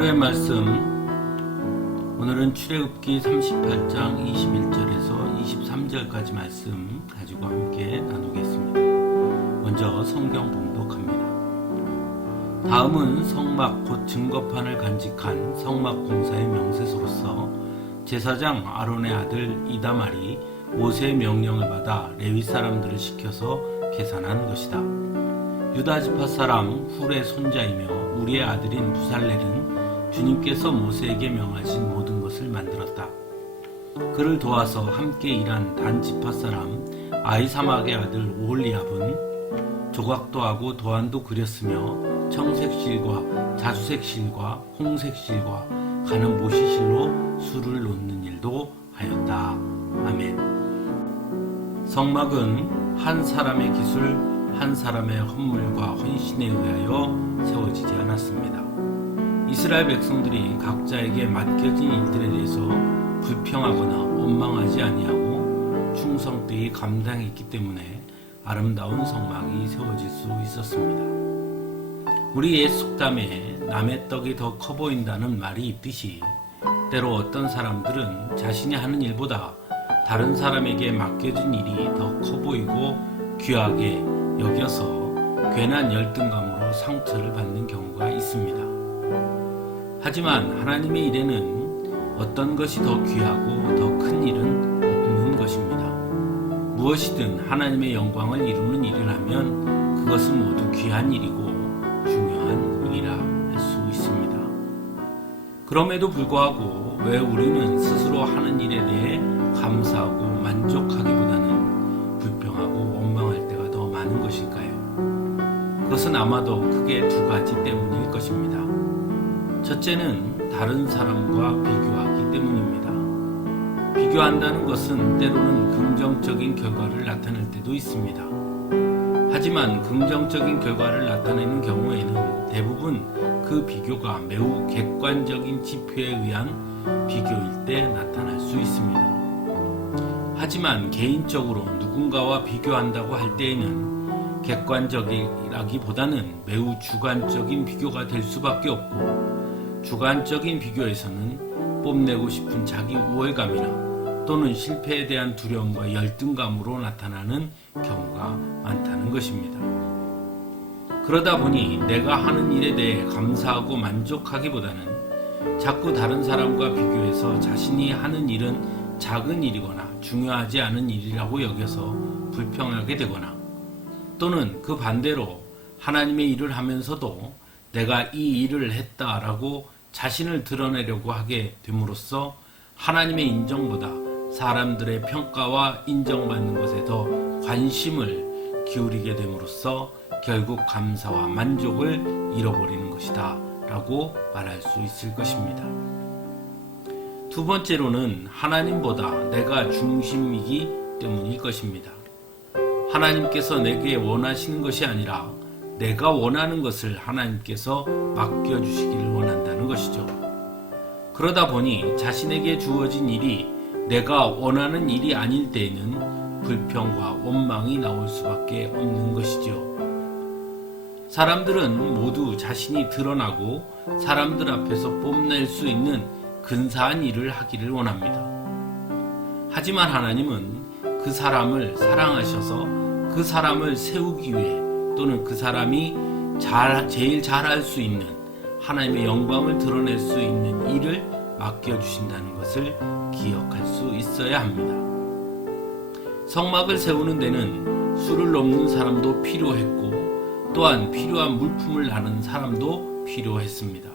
하루의 말씀, 오늘은 출애굽기 38장 21절에서 23절까지 말씀 가지고 함께 나누겠습니다. 먼저 성경 봉독합니다. 다음은 성막 곧 증거판을 간직한 성막 공사의 명세서로서 제사장 아론의 아들 이다말이 모세의 명령을 받아 레위 사람들을 시켜서 계산한 것이다. 유다 지파 사람 훌의 손자이며 우리의 아들인 부살렐은 주님께서 모세에게 명하신 모든 것을 만들었다. 그를 도와서 함께 일한 단 지파 사람 아히사막의 아들 오홀리압은 조각도 하고 도안도 그렸으며 청색실과 자주색실과 홍색실과 가는 모시실로 수를 놓는 일도 하였다. 아멘. 성막은 한 사람의 기술, 한 사람의 헌물과 헌신에 의하여 세워지지 않았습니다. 이스라엘 백성들이 각자에게 맡겨진 일들에 대해서 불평하거나 원망하지 아니하고 충성되이 감당했기 때문에 아름다운 성막이 세워질 수 있었습니다. 우리 옛 속담에 남의 떡이 더 커 보인다는 말이 있듯이 때로 어떤 사람들은 자신이 하는 일보다 다른 사람에게 맡겨진 일이 더 커 보이고 귀하게 여겨서 괜한 열등감으로 상처를 받는 경우가 있습니다. 하지만 하나님의 일에는 어떤 것이 더 귀하고 더 큰 일은 없는 것입니다. 무엇이든 하나님의 영광을 이루는 일을 하면 그것은 모두 귀한 일이고 중요한 일이라 할 수 있습니다. 그럼에도 불구하고 왜 우리는 스스로 하는 일에 대해 감사하고 만족하기보다는 불평하고 원망할 때가 더 많은 것일까요? 그것은 아마도 크게 두 가지 때문일 것입니다. 첫째는 다른 사람과 비교하기 때문입니다. 비교한다는 것은 때로는 긍정적인 결과를 나타낼 때도 있습니다. 하지만 긍정적인 결과를 나타내는 경우에는 대부분 그 비교가 매우 객관적인 지표에 의한 비교일 때 나타날 수 있습니다. 하지만 개인적으로 누군가와 비교한다고 할 때에는 객관적이라기보다는 매우 주관적인 비교가 될 수밖에 없고, 주관적인 비교에서는 뽐내고 싶은 자기 우월감이나 또는 실패에 대한 두려움과 열등감으로 나타나는 경우가 많다는 것입니다. 그러다 보니 내가 하는 일에 대해 감사하고 만족하기보다는 자꾸 다른 사람과 비교해서 자신이 하는 일은 작은 일이거나 중요하지 않은 일이라고 여겨서 불평하게 되거나, 또는 그 반대로 하나님의 일을 하면서도 내가 이 일을 했다라고 자신을 드러내려고 하게 됨으로써 하나님의 인정보다 사람들의 평가와 인정받는 것에 더 관심을 기울이게 됨으로써 결국 감사와 만족을 잃어버리는 것이다 라고 말할 수 있을 것입니다. 두 번째로는 하나님보다 내가 중심이기 때문일 것입니다. 하나님께서 내게 원하시는 것이 아니라 내가 원하는 것을 하나님께서 맡겨주시기를 원한다는 것이죠. 그러다 보니 자신에게 주어진 일이 내가 원하는 일이 아닐 때에는 불평과 원망이 나올 수밖에 없는 것이죠. 사람들은 모두 자신이 드러나고 사람들 앞에서 뽐낼 수 있는 근사한 일을 하기를 원합니다. 하지만 하나님은 그 사람을 사랑하셔서 그 사람을 세우기 위해, 또는 그 사람이 제일 잘할 수 있는 하나님의 영광을 드러낼 수 있는 일을 맡겨주신다는 것을 기억할 수 있어야 합니다. 성막을 세우는 데는 수를 넘는 사람도 필요했고, 또한 필요한 물품을 나는 사람도 필요했습니다.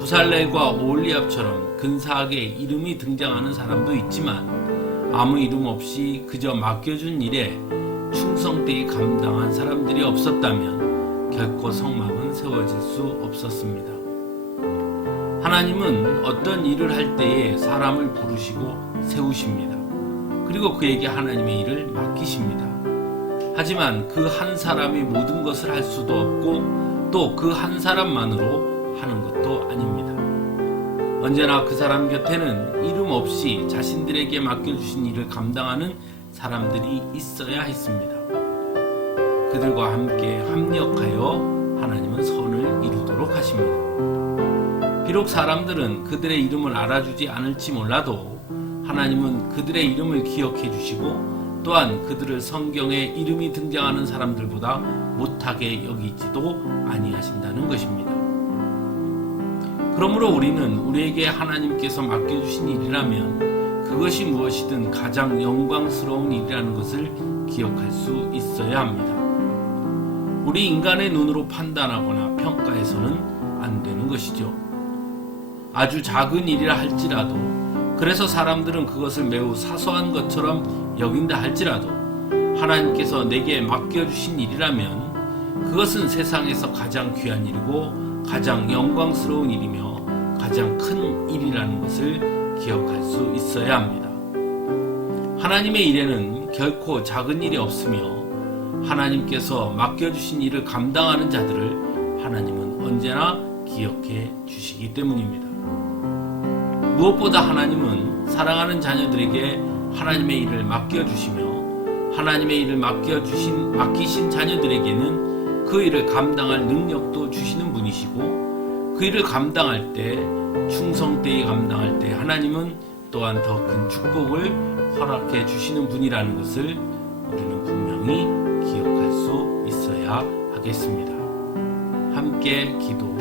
부살렐과 오홀리압처럼 근사하게 이름이 등장하는 사람도 있지만 아무 이름 없이 그저 맡겨준 일에 충성되이 감당한 사람들이 없었다면 결코 성막은 세워질 수 없었습니다. 하나님은 어떤 일을 할 때에 사람을 부르시고 세우십니다. 그리고 그에게 하나님의 일을 맡기십니다. 하지만 그 한 사람이 모든 것을 할 수도 없고 또 그 한 사람만으로 하는 것도 아닙니다. 언제나 그 사람 곁에는 이름 없이 자신들에게 맡겨주신 일을 감당하는 사람들이 있어야 했습니다. 그들과 함께 합력하여 하나님은 선을 이루도록 하십니다. 비록 사람들은 그들의 이름을 알아주지 않을지 몰라도 하나님은 그들의 이름을 기억해 주시고 또한 그들을 성경에 이름이 등장하는 사람들보다 못하게 여기지도 아니하신다는 것입니다. 그러므로 우리는 우리에게 하나님께서 맡겨주신 일이라면 그것이 무엇이든 가장 영광스러운 일이라는 것을 기억할 수 있어야 합니다. 우리 인간의 눈으로 판단하거나 평가해서는 안 되는 것이죠. 아주 작은 일이라 할지라도, 그래서 사람들은 그것을 매우 사소한 것처럼 여긴다 할지라도 하나님께서 내게 맡겨주신 일이라면 그것은 세상에서 가장 귀한 일이고 가장 영광스러운 일이며 가장 큰 일이라는 것을 기억할 수 있어야 합니다. 하나님의 일에는 결코 작은 일이 없으며 하나님께서 맡겨주신 일을 감당하는 자들을 하나님은 언제나 기억해 주시기 때문입니다. 무엇보다 하나님은 사랑하는 자녀들에게 하나님의 일을 맡겨주시며 하나님의 일을 맡기신 자녀들에게는 그 일을 감당할 능력도 주시는 분이시고 그 일을 감당할 때, 충성되이 감당할 때 하나님은 또한 더 큰 축복을 허락해 주시는 분이라는 것을 우리는 분명히 기억할 수 있어야 하겠습니다. 함께 기도